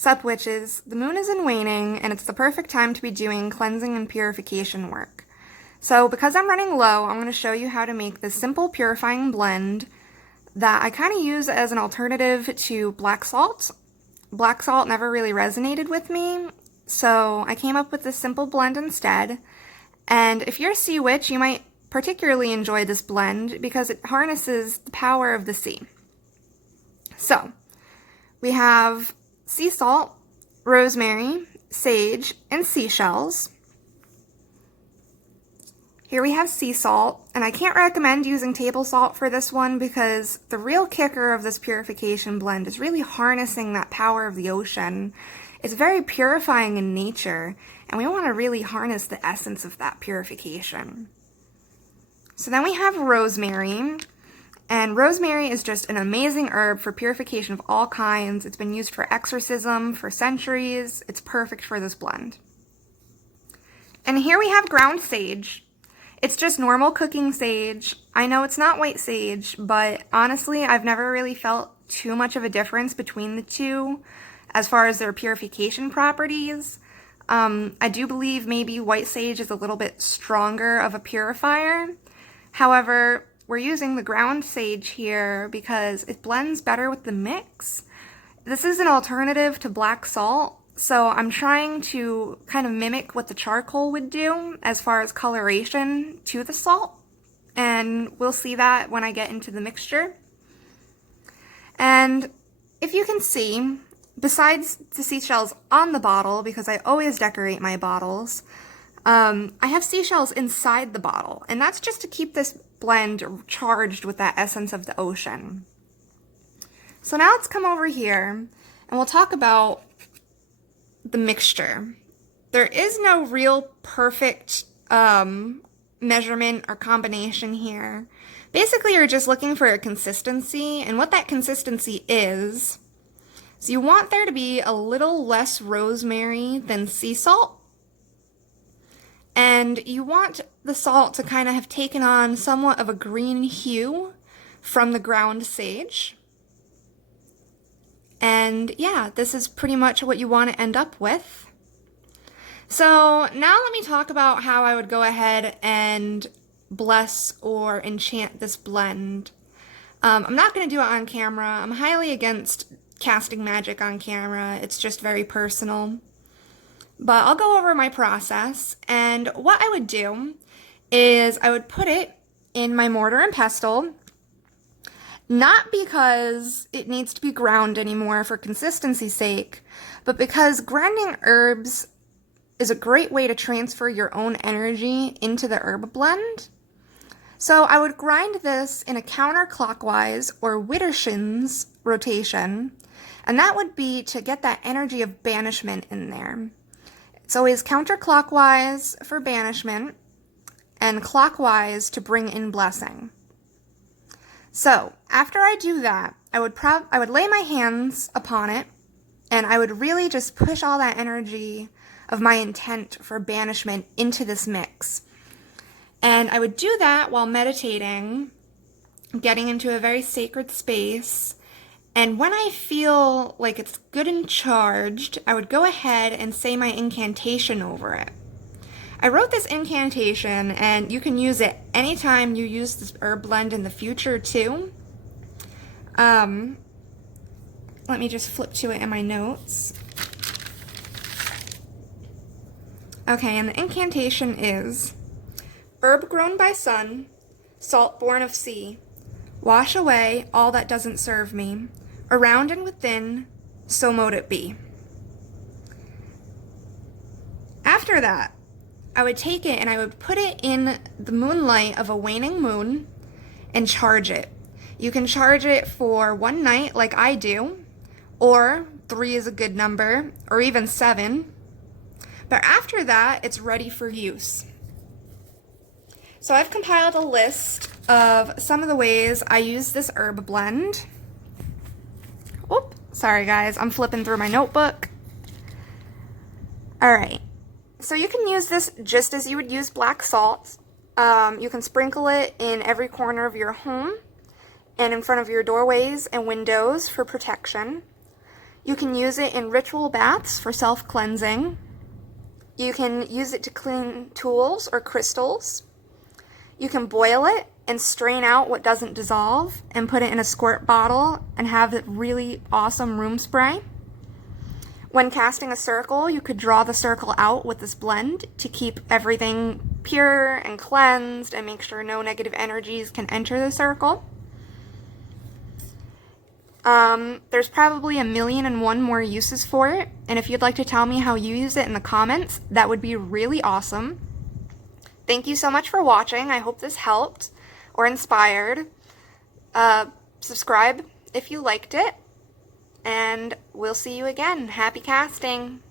Sup witches, the moon is in waning, and it's the perfect time to be doing cleansing and purification work. So because I'm running low, I'm going to show you how to make this simple purifying blend that I kind of use as an alternative to black salt. Black salt never really resonated with me, so I came up with this simple blend instead. And if you're a sea witch, you might particularly enjoy this blend because it harnesses the power of the sea. So, we have sea salt, rosemary, sage, and seashells. Here we have sea salt, and I can't recommend using table salt for this one because the real kicker of this purification blend is really harnessing that power of the ocean. It's very purifying in nature, and we want to really harness the essence of that purification. So then we have rosemary. And rosemary is just an amazing herb for purification of all kinds. It's been used for exorcism for centuries. It's perfect for this blend. And here we have ground sage. It's just normal cooking sage. I know it's not white sage, but honestly, I've never really felt too much of a difference between the two as far as their purification properties. I do believe maybe white sage is a little bit stronger of a purifier. However, we're using the ground sage here because it blends better with the mix. This is an alternative to black salt, so I'm trying to kind of mimic what the charcoal would do as far as coloration to the salt, and we'll see that when I get into the mixture. And if you can see, besides the seashells on the bottle, because I always decorate my bottles, I have seashells inside the bottle, and that's just to keep this blend charged with that essence of the ocean. So now let's come over here and we'll talk about the mixture. There is no real perfect measurement or combination here. Basically, you're just looking for a consistency, and what that consistency is you want there to be a little less rosemary than sea salt. And you want the salt to kind of have taken on somewhat of a green hue from the ground sage. And yeah, this is pretty much what you want to end up with. So now let me talk about how I would go ahead and bless or enchant this blend. I'm not going to do it on camera. I'm highly against casting magic on camera. It's just very personal. But I'll go over my process, and what I would do is I would put it in my mortar and pestle, not because it needs to be ground anymore for consistency's sake, but because grinding herbs is a great way to transfer your own energy into the herb blend. So I would grind this in a counterclockwise or Widdershins rotation, and that would be to get that energy of banishment in there. It's always counterclockwise for banishment and clockwise to bring in blessing. So after I do that, I would lay my hands upon it, and I would really just push all that energy of my intent for banishment into this mix. And I would do that while meditating, getting into a very sacred space. And when I feel like it's good and charged, I would go ahead and say my incantation over it. I wrote this incantation, and you can use it anytime you use this herb blend in the future too. Let me just flip to it in my notes. Okay, and the incantation is, herb grown by sun, salt born of sea, wash away all that doesn't serve me, around and within, so mote it be. After that, I would take it and I would put it in the moonlight of a waning moon and charge it. You can charge it for one night like I do, or 3 is a good number, or even 7. But after that, it's ready for use. So I've compiled a list of some of the ways I use this herb blend. Oop, sorry guys, I'm flipping through my notebook. Alright, so you can use this just as you would use black salt. You can sprinkle it in every corner of your home and in front of your doorways and windows for protection. You can use it in ritual baths for self-cleansing. You can use it to clean tools or crystals. You can boil it and strain out what doesn't dissolve and put it in a squirt bottle and have a really awesome room spray. When casting a circle, you could draw the circle out with this blend to keep everything pure and cleansed and make sure no negative energies can enter the circle. There's probably 1,000,001 more uses for it, and if you'd like to tell me how you use it in the comments, that would be really awesome. Thank you so much for watching. I hope this helped or inspired. Subscribe if you liked it, and we'll see you again. Happy casting!